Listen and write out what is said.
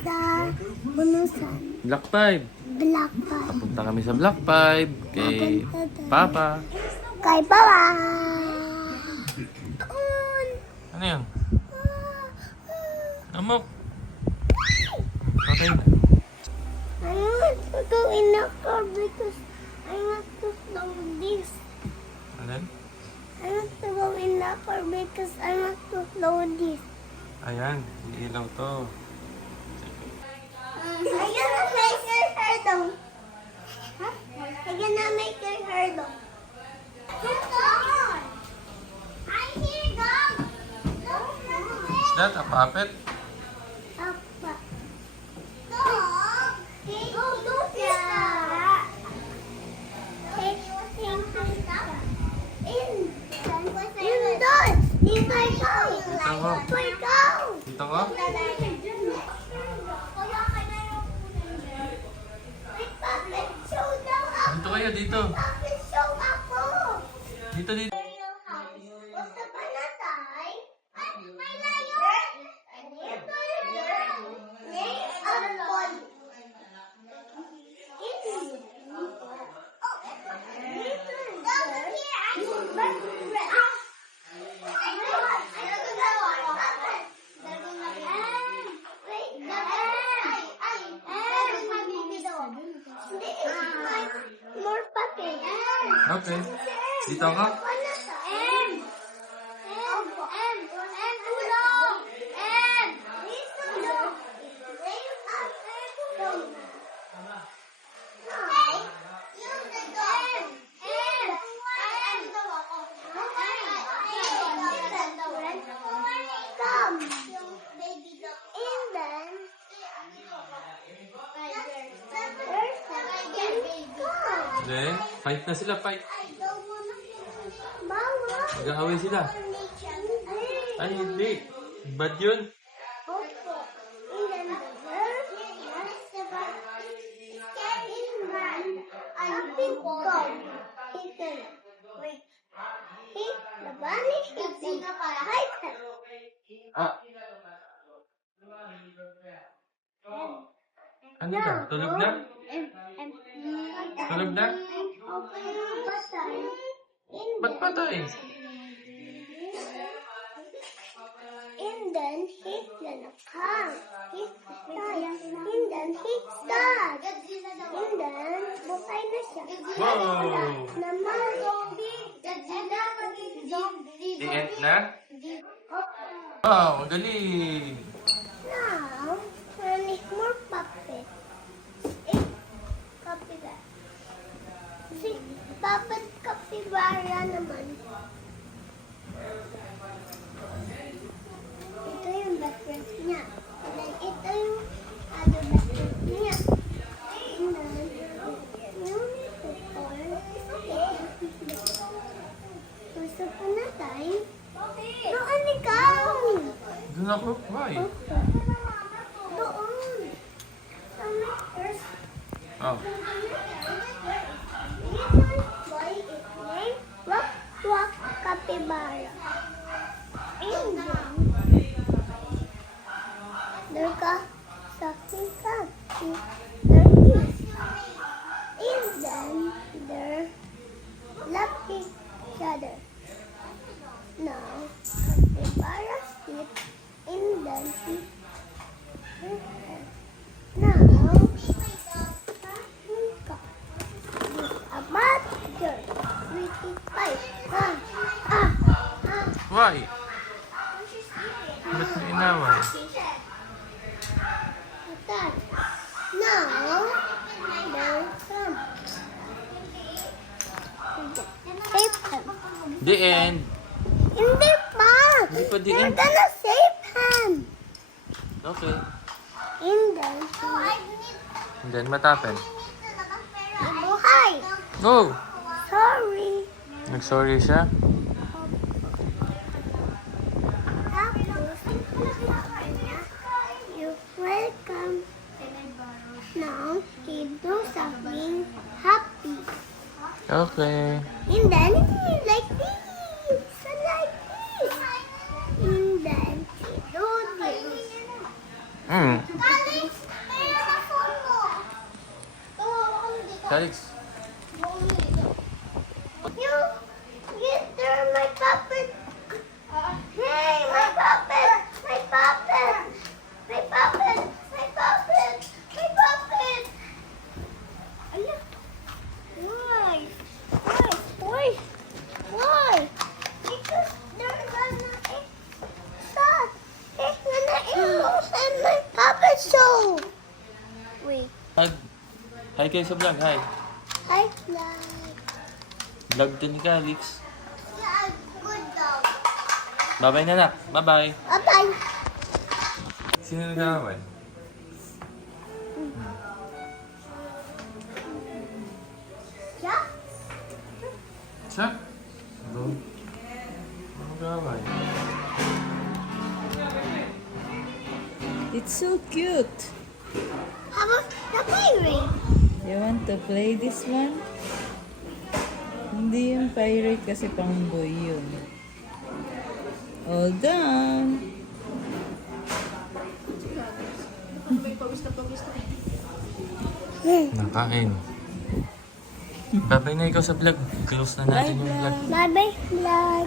sa Bunusan. Black 5. Black Pie. Punta kami sa Black 5 kay Papa. Kay Papa. Ano yun? Amok. Okay. I want to go in the car because I want to slow this. Ano? I want to go in the car because I want to slow this. Ayan, ilaw to. I'm gonna make your hair though. Huh? I'm gonna make your hair though. Hold on. I hear dog. Is that a puppet? Papa. Dog. Hey, yeah. Hey, in dog. Dito ikaw. Dito mo. Dito ikaw. Dito ko? Dito kayo, dito. Dito, dito. More puppy. Okay. Dito ako? Hindi. Fight na sila, fight. Mag-aaway sila. Ay, hindi. Bad yun. Ah. Ano ba? Tulog na? Tulog na? Ba't patay? And then he's gonna come. And then he's God. And then bukay na siya. Wow! Naman. I-end na? Wow, magaling! Now, I need more puppet. Capybara. Si puppet capybara naman. Ito yung best friend niya. And then ito yung other best friend niya. And then, yung pupol. Gusto ko na tayo. Doon ikaw! Doon ako? Why? Doon. Sa my first Oh. boy is named Wak Wak Capybara. And then, there ka sa tingkad. There is. And then, they're love each other. Now, Capybara sit and then he now, about your sweetie pie. Why? Ba't mo inaway? That. Now, there's some. Save him. The end. Hindi pa. Hindi pa the You're end. gonna save him. Okay. And then, And then, what happened? buhay. Go! Sorry. Nag-sorry siya? Tapos, sabi niya, you're welcome. Now, he do something happy. Okay. And then, like this. Like this. And then, he do this. Hmm. Galing Alex. You threw my puppet. Hey, my puppet. My puppet. My puppet. My puppet. My puppet. Ala. Why? Why? Why? Why? Because they're gonna eat that. They're gonna eat my puppet show. Wait. Hi kayo sa vlog. Hi. I like. Vlog to ni Alex. Yeah, good dog. Bye-bye na nak. Bye-bye. Bye-bye. Sino nag-aaway? Yeah? Siya? Ano? Ano nag-aaway? It's so cute. How about the pirate? You want to play this one? Hindi yung pirate kasi pang boy yun. All done. Nakain. Bye-bye na ikaw sa vlog. Close na natin yung vlog. Bye-bye, vlog.